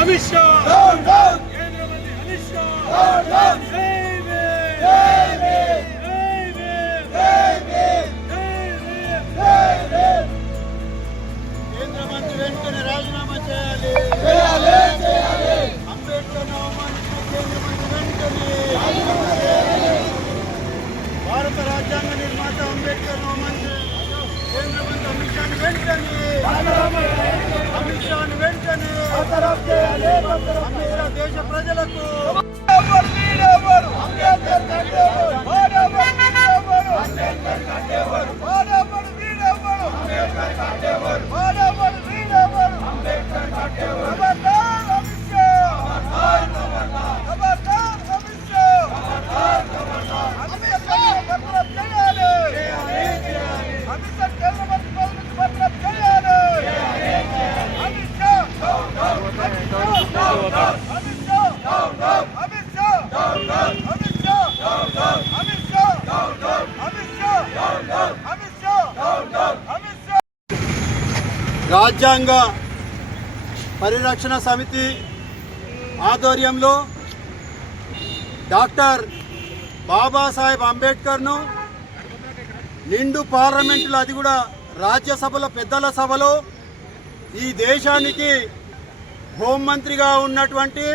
अमित शाह केंद्र मंत्री अमित शाह केंद्र मंत्री వెంటనే రాజీనామా చేయాలి అంబేద్కర్ అవమానించిన కేంద్ర మంత్రి వెంటనే భారత రాజ్యాంగ నిర్మాత అంబేద్కర్ అవమానించిన కేంద్ర మంత్రి అమిత్ షాను వెంటనే అమిత్ షాను వెంటనే అమిత్ షా దేశ ప్రజలకు రాజ్యాంగ పరిరక్షణ సమితి ఆధ్వర్యంలో డాక్టర్ బాబాసాహెబ్ అంబేద్కర్ను నిండు పార్లమెంటులో, అది కూడా రాజ్యసభలో పెద్దల సభలో ఈ దేశానికి హోంమంత్రిగా ఉన్నటువంటి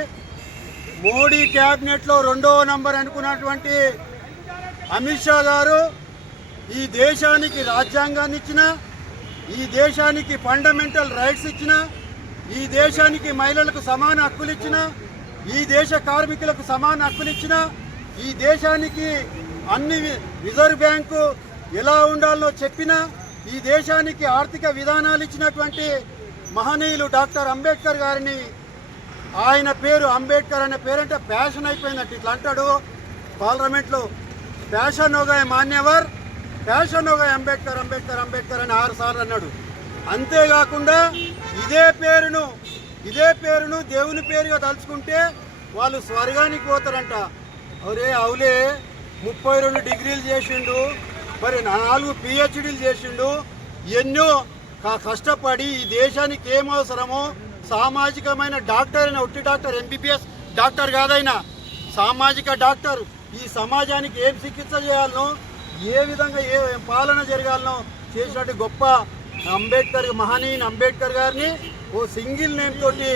మోడీ క్యాబినెట్లో 2వ నంబర్ అనుకున్నటువంటి అమిత్ షా గారు ఈ దేశానికి రాజ్యాంగాన్ని ఇచ్చిన, ఈ దేశానికి ఫండమెంటల్ రైట్స్ ఇచ్చిన, ఈ దేశానికి మహిళలకు సమాన హక్కులు ఇచ్చిన, ఈ దేశ కార్మికులకు సమాన హక్కులు ఇచ్చిన, ఈ దేశానికి అన్ని రిజర్వ్ బ్యాంకు ఎలా ఉండాలో చెప్పిన, ఈ దేశానికి ఆర్థిక విధానాలు ఇచ్చినటువంటి మహనీయులు డాక్టర్ అంబేద్కర్ గారిని, ఆయన పేరు అంబేద్కర్ అనే పేరంటే ప్యాషన్ అయిపోయిందంట. ఇట్లా అంటాడు పార్లమెంట్లో, ప్యాషన్ హోగా మాన్యవర్, ప్యాషన్ హోగా అంబేద్కర్ అంబేద్కర్ అంబేద్కర్ అని 6 సార్లు అన్నాడు. అంతేకాకుండా ఇదే పేరును దేవుని పేరుగా తలుచుకుంటే వాళ్ళు స్వర్గానికి పోతారంట. అవరే అవులే 32 డిగ్రీలు చేసిండు, మరి 4 PhDలు చేసిండు, ఎన్నో కష్టపడి ఈ దేశానికి ఏం అవసరమో సామాజికమైన డాక్టర్ అయినా, ఒట్టి డాక్టర్ MBBS డాక్టర్ కాదైనా సామాజిక డాక్టర్, ఈ సమాజానికి ఏం చికిత్స చేయాలనో, ఏ విధంగా ఏ పాలన జరగాలనో చేసినట్టు గొప్ప అంబేద్కర్, మహనీయుని అంబేద్కర్ గారిని ఓ సింగిల్ నేమ్ తోటి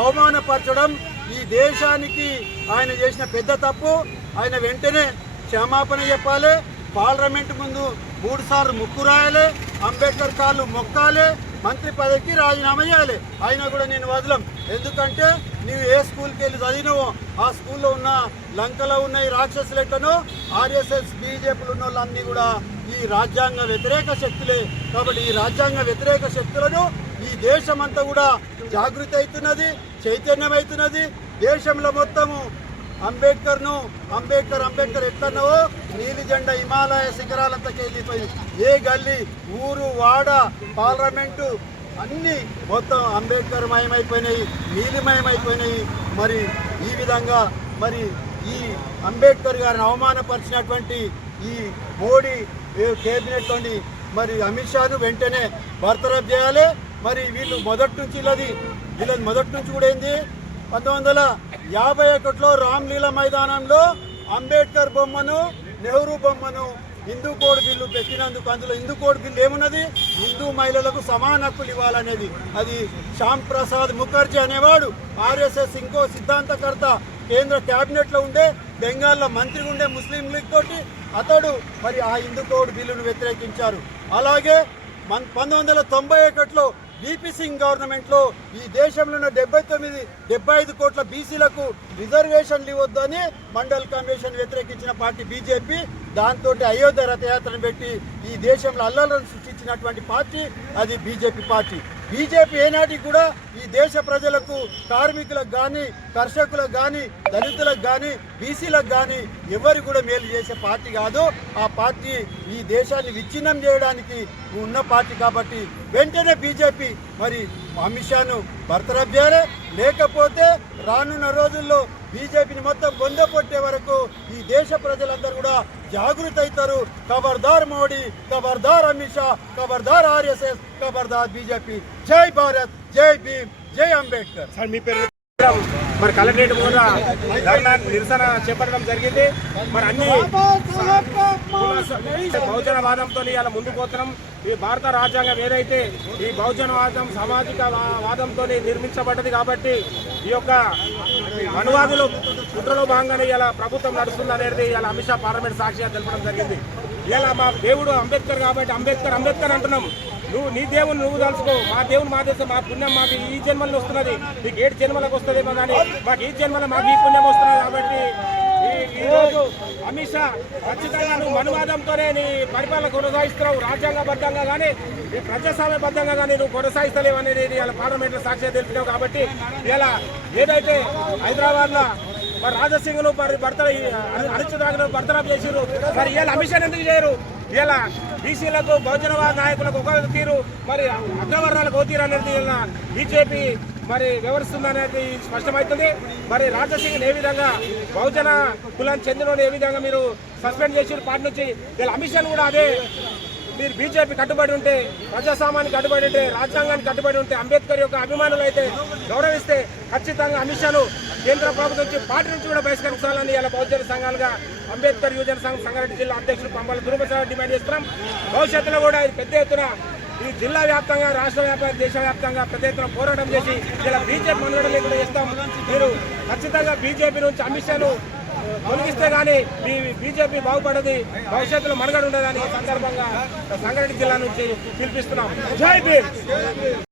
అవమానపరచడం ఈ దేశానికి ఆయన చేసిన పెద్ద తప్పు. ఆయన వెంటనే క్షమాపణ చెప్పాలి, పార్లమెంట్ ముందు 3 సార్లు ముక్కు రాయాలి, అంబేద్కర్ కాళ్ళు మొక్కాలి, మంత్రి పదవికి రాజీనామా చేయాలి. అయినా కూడా నేను వదలం. ఎందుకంటే నీవు ఏ స్కూల్కి వెళ్ళి చదివినవో ఆ స్కూల్లో ఉన్న లంకలో ఉన్న ఈ రాక్షసులెట్లనో ఆర్ఎస్ఎస్ బీజేపీలు ఉన్న వాళ్ళన్నీ కూడా ఈ రాజ్యాంగ వ్యతిరేక శక్తులే. కాబట్టి ఈ రాజ్యాంగ వ్యతిరేక శక్తులను ఈ దేశమంతా కూడా జాగృతి అవుతున్నది, చైతన్యమవుతున్నది. దేశంలో మొత్తము అంబేద్కర్ ఎట్లన్నావో నీలి జెండా హిమాలయ శిఖరాలంతకి వెళ్ళిపోయింది. ఏ గల్లీ, ఊరు, వాడ, పార్లమెంటు అన్నీ మొత్తం అంబేద్కర్ మయమైపోయినాయి, నీలిమయమైపోయినాయి. మరి ఈ విధంగా మరి ఈ అంబేద్కర్ గారిని అవమానపరిచినటువంటి ఈ మోడీ కేబినెట్లోని మరి అమిత్ షాను వెంటనే బర్తరఫ్ చేయాలి. మరి వీళ్ళది మొదటి నుంచి కూడా ఏంది 1951లో రామ్లీలా మైదానంలో అంబేద్కర్ బొమ్మను, నెహ్రూ బొమ్మను హిందూ కోడ్ బిల్లు పెట్టినందుకు అందులో హిందూ కోడ్ బిల్లు ఏమున్నది, హిందూ మహిళలకు సమాన హక్కులు ఇవ్వాలనేది. అది శ్యామ్ ప్రసాద్ ముఖర్జీ అనేవాడు ఆర్ఎస్ఎస్ ఇంకో సిద్ధాంతకర్త, కేంద్ర క్యాబినెట్లో ఉండే, బెంగాల్లో మంత్రి ఉండే ముస్లిం లీగ్ తోటి అతడు మరి ఆ హిందూ కోడ్ బిల్లును వ్యతిరేకించారు. అలాగే 1991లో బీపీ సింగ్ గవర్నమెంట్లో ఈ దేశంలో ఉన్న 75 కోట్ల బీసీలకు రిజర్వేషన్లు ఇవ్వద్దని మండల్ కమిషన్ వ్యతిరేకించిన పార్టీ బీజేపీ. దాంతో అయోధ్య రథయాత్రను పెట్టి ఈ దేశంలో అల్లర్లను సృష్టించినటువంటి పార్టీ అది బీజేపీ పార్టీ. బీజేపీ ఏనాటికి కూడా ఈ దేశ ప్రజలకు, కార్మికులకు కానీ, కర్షకులకు కానీ, దళితులకు కానీ, బీసీలకు కానీ ఎవరు కూడా మేలు చేసే పార్టీ కాదు. ఆ పార్టీ ఈ దేశాన్ని విచ్ఛిన్నం చేయడానికి ఉన్న పార్టీ. కాబట్టి వెంటనే బీజేపీ మరి అమిత్ షాను బర్తరఫ్ చేయాలి. లేకపోతే రానున్న రోజుల్లో బీజేపీని మొత్తం బొందపొట్టే వరకు ఈ దేశ ప్రజలందరూ కూడా జాగృతి అవుతారు. ఖబర్దార్ మోడీ, ఖబర్దార్ అమిత్ షా, ఖబర్దార్ ఆర్ఎస్ఎస్, ఖబర్దార్ బీజేపీ. జై భారత్, జై భీమ్, జై అంబేద్కర్. సార్ మీ పేరు? మరి కలెక్టరేట్ కూడా ధర్నా నిరసన చేపట్టడం జరిగింది. మరి అన్ని బహుజనవాదంతో ఇలా ముందుకు పోతున్నాం. ఈ భారత రాజ్యాంగం ఏదైతే ఈ బహుజనవాదం, సామాజిక వాదంతో నిర్మించబడ్డది. కాబట్టి ఈ యొక్క అనువాదులు కుట్రలో భాగంగానే ఇలా ప్రభుత్వం నడుస్తుంది అనేది ఇలా అమిత్ షా పార్లమెంట్ సాక్షిగా తెలపడం జరిగింది. ఇలా మా దేవుడు అంబేద్కర్ కాబట్టి అంబేద్కర్ అంటున్నాం. నీ దేవుని నువ్వు తలుచుకో, మా దేవుని మా దేశం, మా పుణ్యం మాకు ఈ జన్మల్లో వస్తున్నది, నీకు 7 జన్మలకు వస్తుందేమో కానీ మాకు ఈ జన్మలో మాకు ఈ పుణ్యం వస్తున్నది. కాబట్టి ఈరోజు అమిత్ షా ఖచ్చితంగా నువ్వు మనువాదంతోనే నీ పరిపాలన కొనసాగిస్తున్నావు. రాజ్యాంగబద్ధంగా కానీ ఈ ప్రజాస్వామ్యబద్ధంగా కానీ నువ్వు కొనసాగిస్తలేవు అనేది ఇలా పార్లమెంట్లో సాక్షిగా తెలిపినావు. కాబట్టి ఇలా ఏదైతే హైదరాబాద్లో మరి రాజసింగ్ను అనిశ్చితంగా బర్తరఫ్ చేసిరు, మరి ఇలా అమిత్ షా ఎందుకు చేయరు? ఇలా బీసీలకు, బహుజనవాద నాయకులకు ఒక తీరు, మరి అగ్రవర్ణాలకు ఒక తీరు అనేది ఇలా బీజేపీ మరి వివరిస్తుందనేది స్పష్టమవుతుంది. మరి రాజసింగ్ ఏ విధంగా బహుజన కులానికి చెందిన ఏ విధంగా మీరు సస్పెండ్ చేసిన పార్టీ నుంచి ఇలా అమిత్ షాను కూడా అదే మీరు బీజేపీ కట్టుబడి ఉంటే, ప్రజాస్వామ్యానికి కట్టుబడి ఉంటే, రాజ్యాంగానికి కట్టుబడి ఉంటే, అంబేద్కర్ యొక్క అభిమానులు అయితే గౌరవిస్తే ఖచ్చితంగా అమిత్ షాను కేంద్ర ప్రభుత్వం నుంచి పార్టీ నుంచి కూడా బహిష్కరించాలని ఇలా బహుజన సంఘాలుగా అంబేద్కర్ యువజన సంఘం సంగారెడ్డి జిల్లా అధ్యక్షులు పంపల దుర్గప్రసాద్ డిమాండ్ చేస్తున్నాం. భవిష్యత్తులో కూడా ఇది పెద్ద ఎత్తున ఈ జిల్లా వ్యాప్తంగా, రాష్ట్ర వ్యాప్తంగా, దేశవ్యాప్తంగా పెద్ద ఎత్తున పోరాటం చేసి ఇలా బీజేపీ మనుగడ లేకుండా చేస్తాం. మీరు ఖచ్చితంగా బీజేపీ నుంచి అమిత్ షాను తొలగిస్తే కానీ మీ బీజేపీ బాగుపడది, భవిష్యత్తులో మనుగడ ఉండదని సందర్భంగా సంగారెడ్డి జిల్లా నుంచి పిలిపిస్తున్నాం. జై భీమ్.